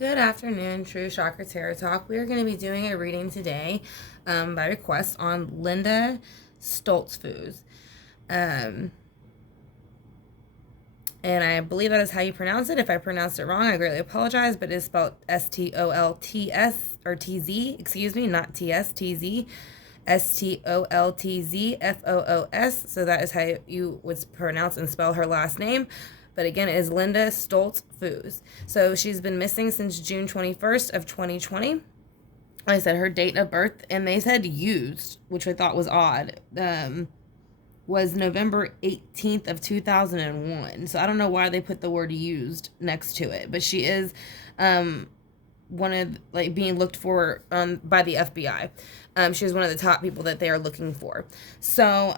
Good afternoon, True Chakra Tarot Talk. We are going to be doing a reading today by request on Linda Stoltzfoos. And I believe that is how you pronounce it. If I pronounced it wrong, I greatly apologize, but it is spelled Stolts or TZ, excuse me, not TS, TZ. Stoltzfoos. So that is how you would pronounce and spell her last name. But again, it is Linda Stoltzfoos. So she's been missing since June 21st of 2020. Like I said, her date of birth, and they said used, which I thought was odd, was November 18th of 2001. So I don't know why they put the word used next to it. But she is one of, like, being looked for by the FBI. She was one of the top people that they are looking for. So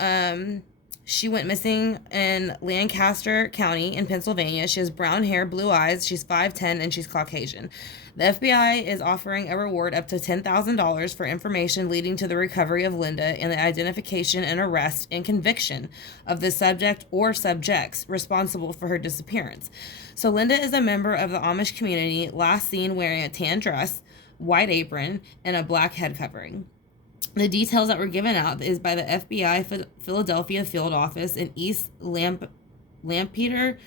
she went missing in Lancaster County in Pennsylvania. She has brown hair, blue eyes. She's 5'10", and she's Caucasian. The FBI is offering a reward up to $10,000 for information leading to the recovery of Linda and the identification and arrest and conviction of the subject or subjects responsible for her disappearance. So Linda is a member of the Amish community, last seen wearing a tan dress, white apron, and a black head covering. The details that were given out is by the FBI Philadelphia Field Office in East Lampeter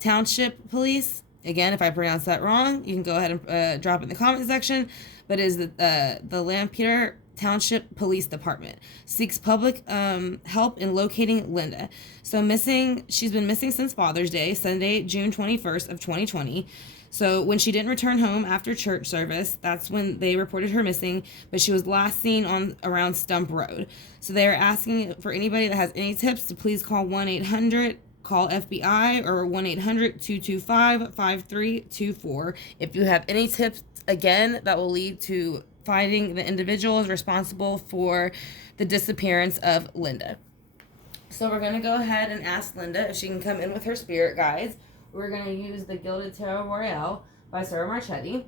Township Police. Again, if I pronounce that wrong, you can go ahead and drop it in the comment section. But it is the Lampeter Township Police Department seeks public help in locating Linda. So she's been missing since Father's Day, Sunday, June 21st of 2020. So when she didn't return home after church service, that's when they reported her missing, but she was last seen around Stump Road. So they're asking for anybody that has any tips to please call 1-800-CALL-FBI or 1-800-225-5324 if you have any tips, again, that will lead to finding the individuals responsible for the disappearance of Linda. So we're going to go ahead and ask Linda if she can come in with her spirit guides. We're going to use the Gilded Tarot Royale by Sarah Marchetti.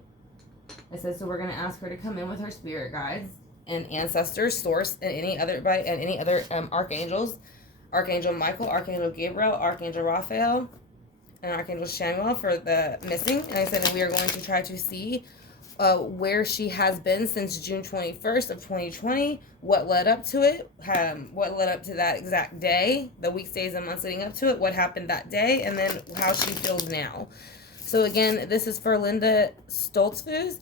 It says, so we're going to ask her to come in with her spirit guides and ancestors, source, and any other archangels. Archangel Michael, Archangel Gabriel, Archangel Raphael, and Archangel Samuel for the missing. And I said that we are going to try to see where she has been since June 21st of 2020, what led up to it, what led up to that exact day, the weeks, days, and months leading up to it, what happened that day, and then how she feels now. So again, this is for Linda Stoltzfoos.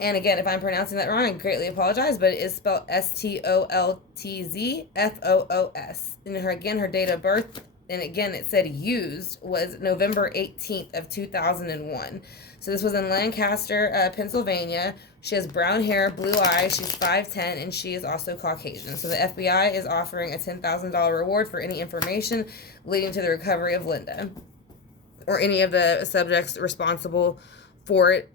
And again, if I'm pronouncing that wrong, I greatly apologize, but it is spelled Stoltzfoos. And her date of birth, and again, it said used, was November 18th of 2001. So this was in Lancaster, Pennsylvania. She has brown hair, blue eyes. She's 5'10", and she is also Caucasian. So the FBI is offering a $10,000 reward for any information leading to the recovery of Linda or any of the subjects responsible for it.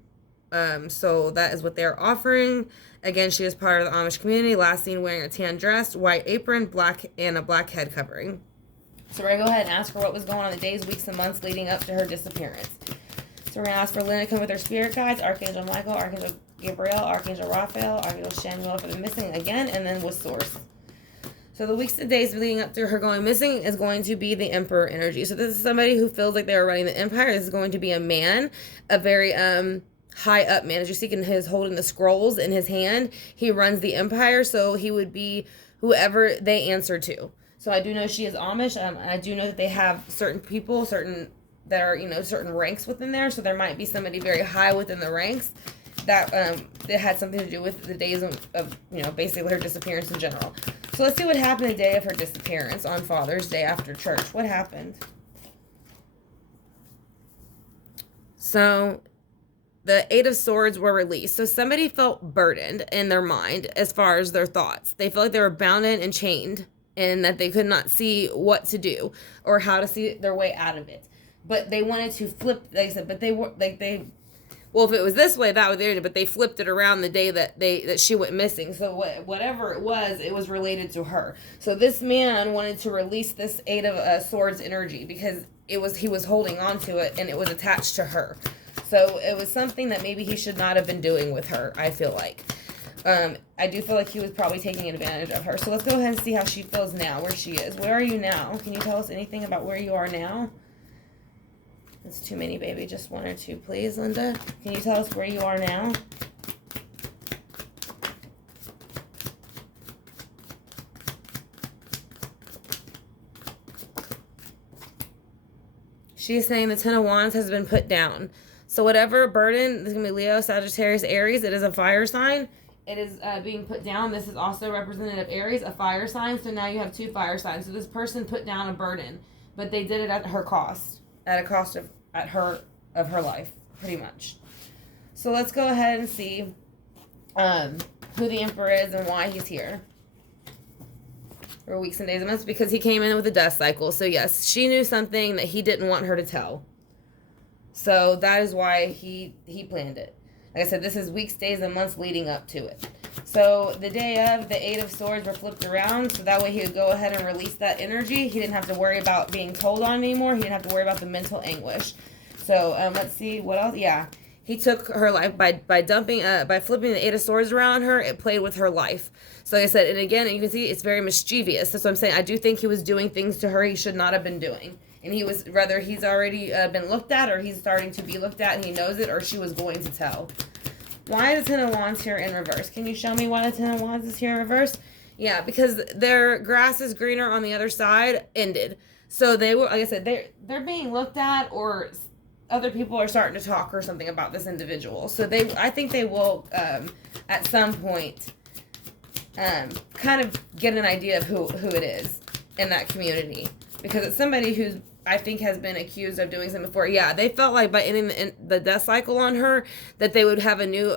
So that is what they're offering. Again, she is part of the Amish community, last seen wearing a tan dress, white apron, and a black head covering. So we're going to go ahead and ask her what was going on the days, weeks, and months leading up to her disappearance. So we're going to ask for Linda to come with her spirit guides, Archangel Michael, Archangel Gabriel, Archangel Raphael, Archangel Samuel for the missing again, and then with source. So the weeks and days leading up to her going missing is going to be the Emperor energy. So this is somebody who feels like they're running the empire. This is going to be a man, a very high up man. As you see, he's holding the scrolls in his hand. He runs the empire, so he would be whoever they answer to. So I do know she is Amish. I do know that they have certain people, certain ranks within there. So there might be somebody very high within the ranks that had something to do with the days of basically her disappearance in general. So let's see what happened the day of her disappearance on Father's Day after church. What happened? So the Eight of Swords were released. So somebody felt burdened in their mind as far as their thoughts. They felt like they were bound in and chained and that they could not see what to do or how to see their way out of it. But they wanted to flip, like I said, but they were like well, if it was this way, that would be, but they flipped it around the day that she went missing. So whatever it was related to her. So this man wanted to release this Eight of Swords energy because he was holding on to it and it was attached to her. So it was something that maybe he should not have been doing with her, I feel like. I do feel like he was probably taking advantage of her. So let's go ahead and see how she feels now, where she is. Where are you now? Can you tell us anything about where you are now? That's too many, baby. Just one or two, please, Linda. Can you tell us where you are now? She's saying the Ten of Wands has been put down. So whatever burden, this is going to be Leo, Sagittarius, Aries. It is a fire sign. It is being put down. This is also representative Aries, a fire sign. So now you have two fire signs. So this person put down a burden, but they did it at her cost, at a cost of her life, pretty much. So let's go ahead and see who the Emperor is and why he's here. For weeks and days and months, because he came in with a death cycle. So yes, she knew something that he didn't want her to tell. So that is why he planned it. Like I said, this is weeks, days, and months leading up to it. So the day of, the Eight of Swords were flipped around, so that way he could go ahead and release that energy. He didn't have to worry about being told on anymore. He didn't have to worry about the mental anguish. So let's see what else. Yeah, he took her life by flipping the Eight of Swords around on her. It played with her life. So like I said, and again, you can see it's very mischievous. That's what I'm saying. I do think he was doing things to her he should not have been doing. And he was, whether he's already been looked at, or he's starting to be looked at and he knows it, or she was going to tell. Why is the Ten of Wands here in reverse? Can you show me why the Ten of Wands is here in reverse? Yeah, because their grass is greener on the other side ended. So they were, like I said, they're being looked at, or other people are starting to talk or something about this individual. So I think they will at some point kind of get an idea of who it is in that community, because it's somebody who's, I think, has been accused of doing something before. Yeah, they felt like by ending the death cycle on her that they would have a new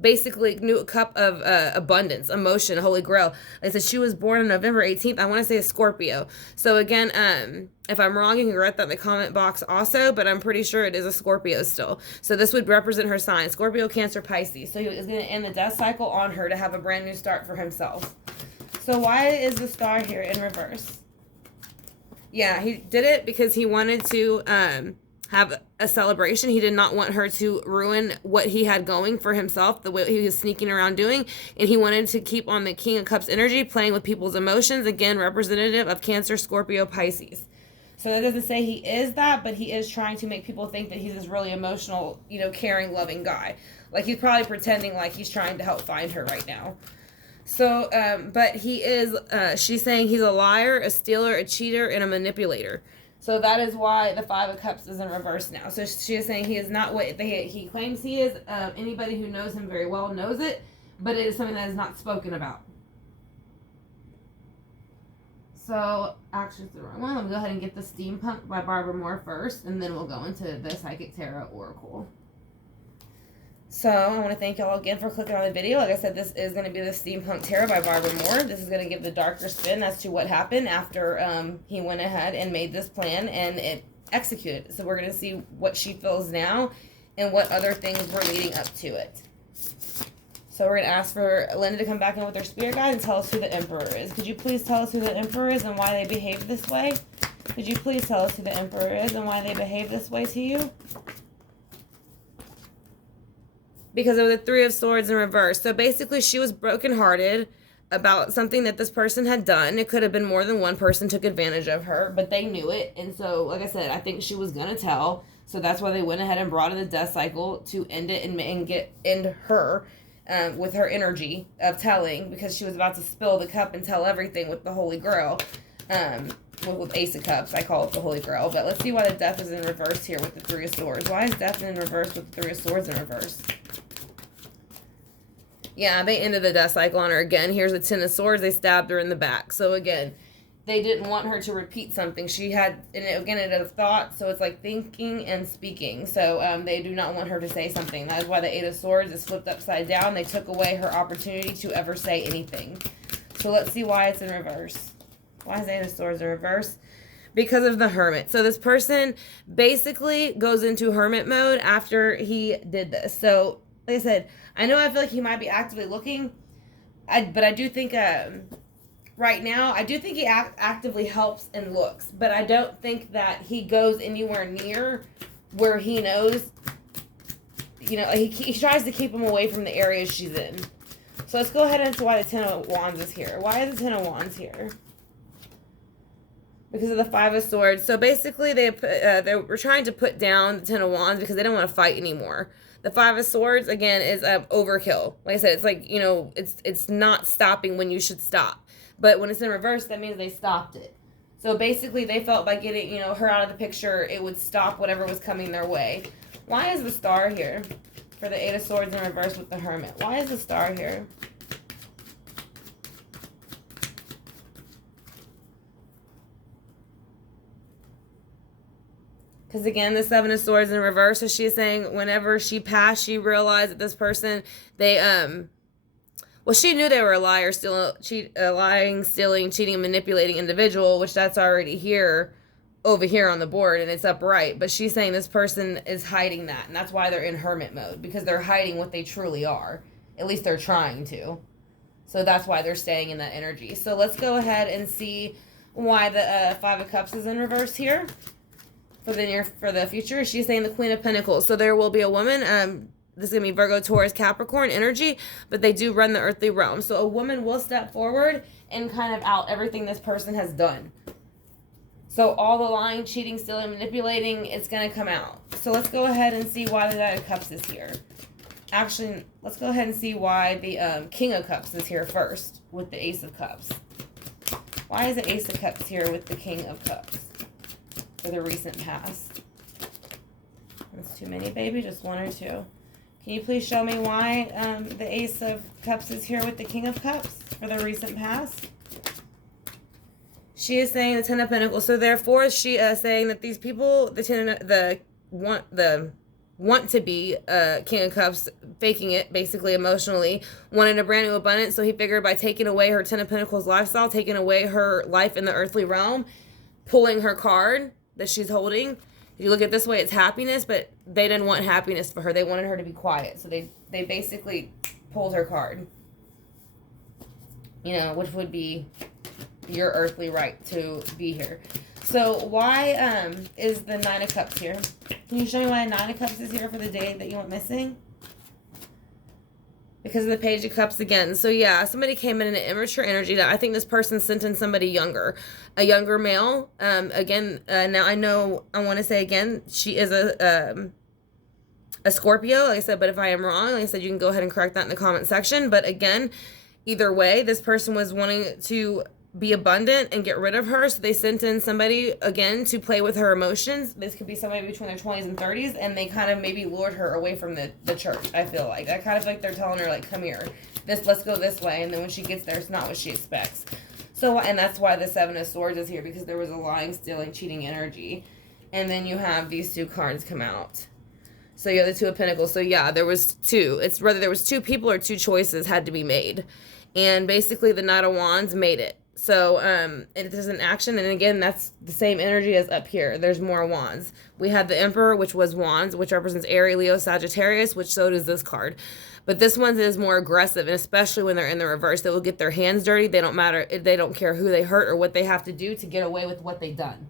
basically new cup of abundance, emotion, holy grail. Like I said, she was born on November 18th. I want to say a Scorpio. So again, if I'm wrong, you can write that in the comment box also, but I'm pretty sure it is a Scorpio still. So this would represent her sign: Scorpio, Cancer, Pisces. So he is going to end the death cycle on her to have a brand new start for himself. So why is the Star here in reverse? Yeah, he did it because he wanted to have a celebration. He did not want her to ruin what he had going for himself, the way he was sneaking around doing. And he wanted to keep on the King of Cups energy, playing with people's emotions. Again, representative of Cancer, Scorpio, Pisces. So that doesn't say he is that, but he is trying to make people think that he's this really emotional, caring, loving guy. Like, he's probably pretending like he's trying to help find her right now. So, but he is, she's saying he's a liar, a stealer, a cheater, and a manipulator. So that is why the Five of Cups is in reverse now. So she is saying he is not what he claims he is. Anybody who knows him very well knows it, but it is something that is not spoken about. So, actually, it's the wrong one. Let me go ahead and get the Steampunk by Barbara Moore first, and then we'll go into the Psychic Tarot Oracle. So, I want to thank y'all again for clicking on the video. Like I said, this is going to be the Steampunk Tarot by Barbara Moore. This is going to give the darker spin as to what happened after he went ahead and made this plan and it executed. So, we're going to see what she feels now and what other things were leading up to it. So, we're going to ask for Linda to come back in with her spirit guide and tell us who the Emperor is. Could you please tell us who the Emperor is and why they behave this way? Could you please tell us who the Emperor is and why they behave this way to you? Because of the Three of Swords in reverse. So basically, she was brokenhearted about something that this person had done. It could have been more than one person took advantage of her, but they knew it. And so, like I said, I think she was going to tell. So that's why they went ahead and brought in the death cycle to end it and end her with her energy of telling, because she was about to spill the cup and tell everything with the Holy Grail. With Ace of Cups, I call it the Holy Grail. But let's see why the Death is in reverse here with the Three of Swords. Why is Death in reverse with the Three of Swords in reverse? Yeah, they ended the death cycle on her again. Here's the Ten of Swords. They stabbed her in the back. So again, they didn't want her to repeat something. She had, and again, it had a thought. So it's like thinking and speaking. So they do not want her to say something. That is why the Eight of Swords is flipped upside down. They took away her opportunity to ever say anything. So let's see why it's in reverse. Why is the Eight of Swords in reverse? Because of the Hermit. So this person basically goes into hermit mode after he did this. So, like I said, I know I feel like he might be actively looking, but I do think right now, I do think he actively helps and looks, but I don't think that he goes anywhere near where he knows, he tries to keep him away from the areas she's in. So let's go ahead into why the Ten of Wands is here. Why is the Ten of Wands here? because of the Five of Swords. So basically, they were trying to put down the Ten of Wands because they don't want to fight anymore. The Five of Swords, again, is overkill. Like I said, it's like, it's not stopping when you should stop. But when it's in reverse, that means they stopped it. So basically, they felt by getting, her out of the picture, it would stop whatever was coming their way. Why is the Star here for the Eight of Swords in reverse with the Hermit? Why is the Star here? Because again, the Seven of Swords in reverse. So she's saying whenever she passed, she realized that this person, she knew they were a liar, lying, stealing, cheating, manipulating individual, which that's already over here on the board, and it's upright. But she's saying this person is hiding that, and that's why they're in hermit mode, because they're hiding what they truly are. At least they're trying to. So that's why they're staying in that energy. So let's go ahead and see why the Five of Cups is in reverse here. For the future, she's saying the Queen of Pentacles. So there will be a woman. This is going to be Virgo, Taurus, Capricorn energy, but they do run the earthly realm. So a woman will step forward and kind of out everything this person has done. So all the lying, cheating, stealing, manipulating, it's going to come out. So let's go ahead and see why the Knight of Cups is here. Actually, let's go ahead and see why the King of Cups is here first with the Ace of Cups. Why is the Ace of Cups here with the King of Cups? For the recent past. That's too many, baby. Just one or two. Can you please show me why the Ace of Cups is here with the King of Cups for the recent past? She is saying the Ten of Pentacles. So therefore, she is saying that these people, want to be King of Cups, faking it, basically emotionally, wanted a brand new abundance. So he figured by taking away her Ten of Pentacles lifestyle, taking away her life in the earthly realm, pulling her card that she's holding. If you look at it this way, it's happiness, but they didn't want happiness for her. They wanted her to be quiet. So they basically pulled her card. Which would be your earthly right to be here. So why is the Nine of Cups here? Can you show me why Nine of Cups is here for the day that you went missing? Because of the Page of Cups again. So yeah, somebody came in an immature energy. I think this person sent in somebody younger. A younger male. Now I want to say again, she is a Scorpio, like I said, but if I am wrong, like I said, you can go ahead and correct that in the comment section. But again, either way, this person was wanting to be abundant and get rid of her, so they sent in somebody again to play with her emotions. This could be somebody between their 20s and 30s, and they kind of maybe lured her away from the church. I feel like I kind of like they're telling her, like, come here, let's go this way, and then when she gets there, it's not what she expects. So, and that's why the Seven of Swords is here, because there was a lying, stealing, cheating energy. And then you have these two cards come out. So you have the Two of Pentacles. So yeah, there was two. It's whether there was two people or two choices had to be made, and basically the Knight of Wands made it. So, there's an action, and again, that's the same energy as up here. There's more wands. We had the Emperor, which was wands, which represents Aries, Leo, Sagittarius, which so does this card. But this one is more aggressive, and especially when they're in the reverse, they will get their hands dirty. They don't care who they hurt or what they have to do to get away with what they've done.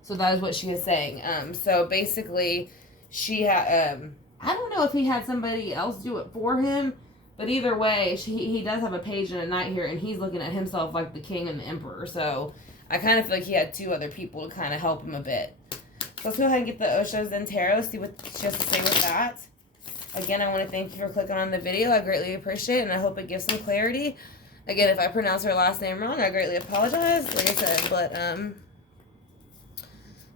So that is what she is saying. So basically, she had, I don't know if he had somebody else do it for him, but either way, he does have a page and a knight here, and he's looking at himself like the king and the emperor. So I kind of feel like he had two other people to kind of help him a bit. So let's go ahead and get the Osho Zen Tarot, see what she has to say with that. Again, I want to thank you for clicking on the video. I greatly appreciate it, and I hope it gives some clarity. Again, if I pronounce her last name wrong, I greatly apologize, like I said, but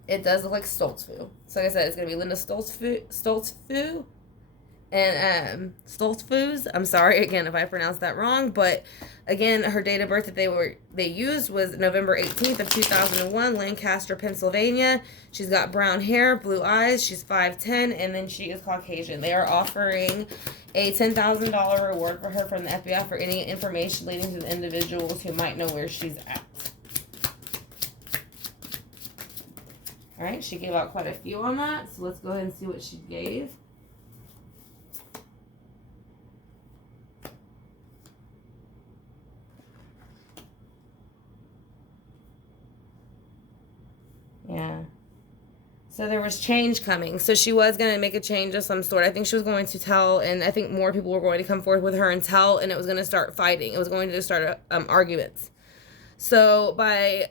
it does look like Stoltzfoos. So like I said, it's going to be Linda Stoltzfoos. And Stoltzfoos, I'm sorry again if I pronounced that wrong, but again, her date of birth that they used was November 18th of 2001, Lancaster, Pennsylvania. She's got brown hair, blue eyes, she's 5'10", and then she is Caucasian. They are offering a $10,000 reward for her from the FBI for any information leading to the individuals who might know where she's at. All right, she gave out quite a few on that, so let's go ahead and see what she gave. Yeah. So there was change coming. So she was going to make a change of some sort. I think she was going to tell, and I think more people were going to come forward with her and tell, and it was going to start fighting. It was going to start arguments. So by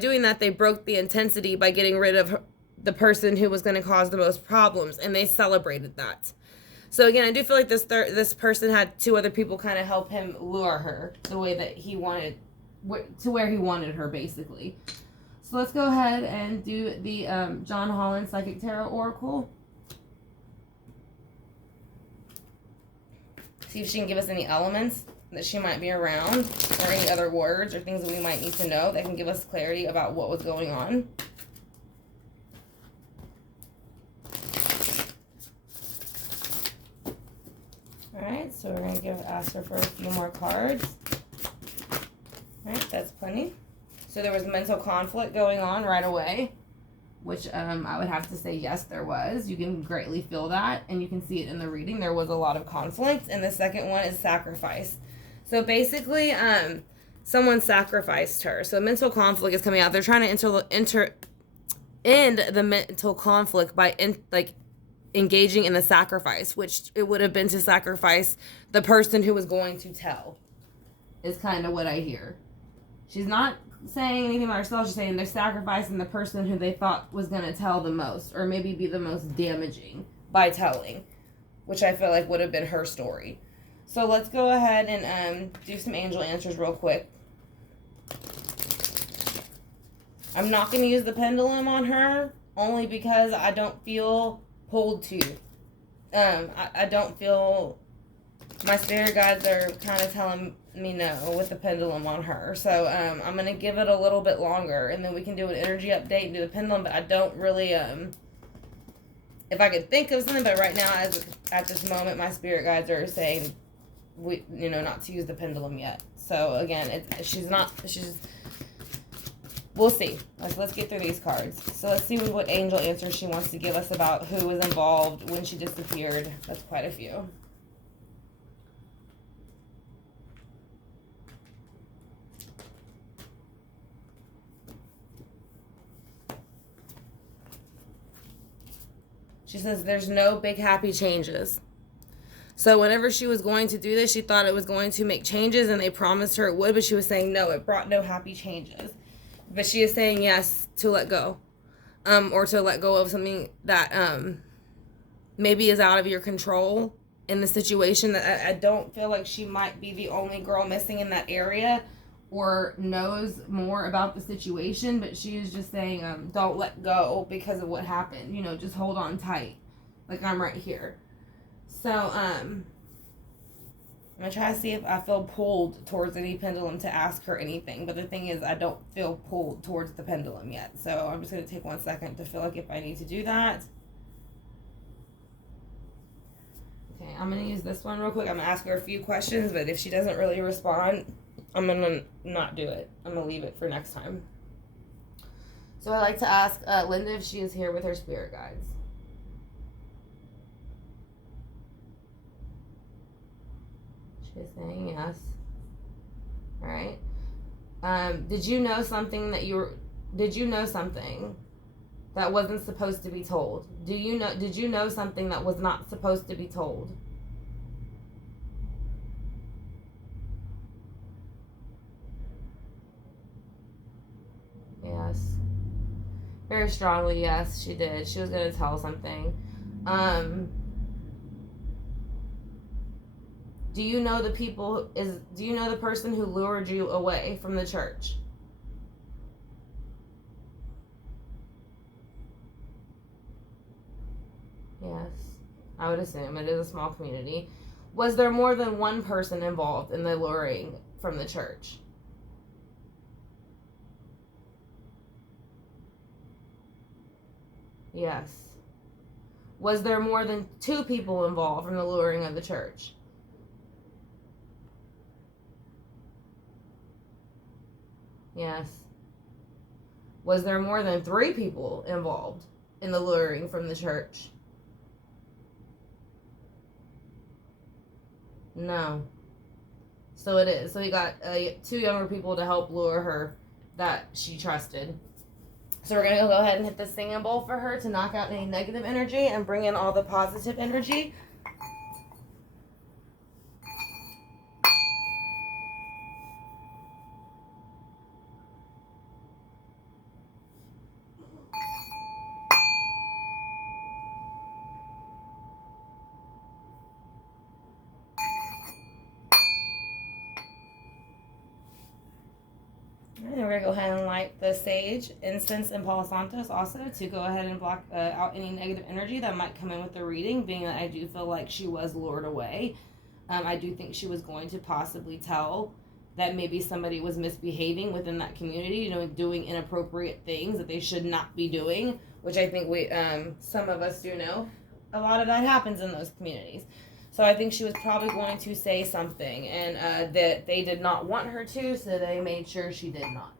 doing that, they broke the intensity by getting rid of the person who was going to cause the most problems, and they celebrated that. So again, I do feel like this person had two other people kind of help him lure her the way that he wanted, to where he wanted her, basically. So let's go ahead and do the John Holland Psychic Tarot Oracle. See if she can give us any elements that she might be around, or any other words or things that we might need to know that can give us clarity about what was going on. Alright, so we're going to ask her for a few more cards. Alright, that's plenty. So there was mental conflict going on right away, which I would have to say yes, there was. You can greatly feel that, and you can see it in the reading. There was a lot of conflict, and the second one is sacrifice. So basically, someone sacrificed her. So mental conflict is coming out. They're trying to end the mental conflict by engaging in the sacrifice, which it would have been to sacrifice the person who was going to tell, is kind of what I hear. She's not saying anything about herself. She's saying they're sacrificing the person who they thought was going to tell the most, or maybe be the most damaging by telling, which I feel like would have been her story. So let's go ahead and do some angel answers real quick. I'm not going to use the pendulum on her, only because I don't feel pulled to. I don't feel, my spirit guides are kind of telling me no with the pendulum on her. So I'm going to give it a little bit longer, and then we can do an energy update and do the pendulum, but I don't really, if I could think of something, but right now, at this moment, my spirit guides are saying, not to use the pendulum yet. So again, we'll see. Let's get through these cards. So let's see what angel answers she wants to give us about who was involved when she disappeared. That's quite a few. She says there's no big happy changes. So whenever she was going to do this, she thought it was going to make changes, and they promised her it would, but she was saying no, it brought no happy changes. But she is saying yes to let go, or to let go of something that maybe is out of your control in the situation. That I don't feel like she might be the only girl missing in that area or knows more about the situation, but she is just saying don't let go because of what happened. Just hold on tight. Like, I'm right here. So, I'm going to try to see if I feel pulled towards any pendulum to ask her anything. But the thing is, I don't feel pulled towards the pendulum yet. So, I'm just going to take 1 second to feel like if I need to do that. Okay, I'm going to use this one real quick. I'm going to ask her a few questions. But if she doesn't really respond, I'm going to not do it. I'm going to leave it for next time. So, I'd like to ask Linda if she is here with her spirit guides. She's saying yes. All right. Did you know something that wasn't supposed to be told? Did you know something that was not supposed to be told? Yes. Very strongly, yes, she did. She was going to tell something. Do you know the person who lured you away from the church? Yes, I would assume. It is a small community. Was there more than one person involved in the luring from the church? Yes. Was there more than 2 people involved in the luring of the church? Yes. Was there more than 3 people involved in the luring from the church? No. So it is. So we got 2 younger people to help lure her that she trusted. So we're going to go ahead and hit the singing bowl for her to knock out any negative energy and bring in all the positive energy. And we're going to go ahead and light the sage, incense, and Palo Santos also to go ahead and block out any negative energy that might come in with the reading, being that I do feel like she was lured away. I do think she was going to possibly tell that maybe somebody was misbehaving within that community, you know, doing inappropriate things that they should not be doing, which I think we, some of us do know. A lot of that happens in those communities. So I think she was probably going to say something, and that they did not want her to, so they made sure she did not,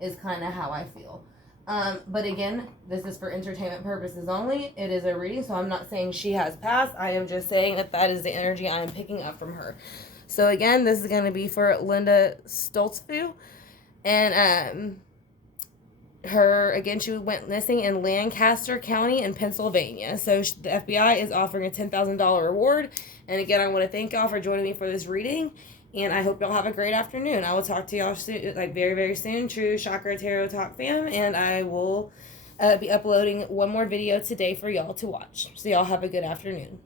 is kind of how I feel. But again, this is for entertainment purposes only. It is a reading, so I'm not saying she has passed. I am just saying that that is the energy I am picking up from her. So again, this is going to be for Linda Stoltzfoos, and she went missing in Lancaster County in Pennsylvania. So the FBI is offering a $10,000 reward. And again, I want to thank y'all for joining me for this reading. And I hope y'all have a great afternoon. I will talk to y'all soon, like very, very soon. True Chakra Tarot Talk fam. And I will be uploading one more video today for y'all to watch. So y'all have a good afternoon.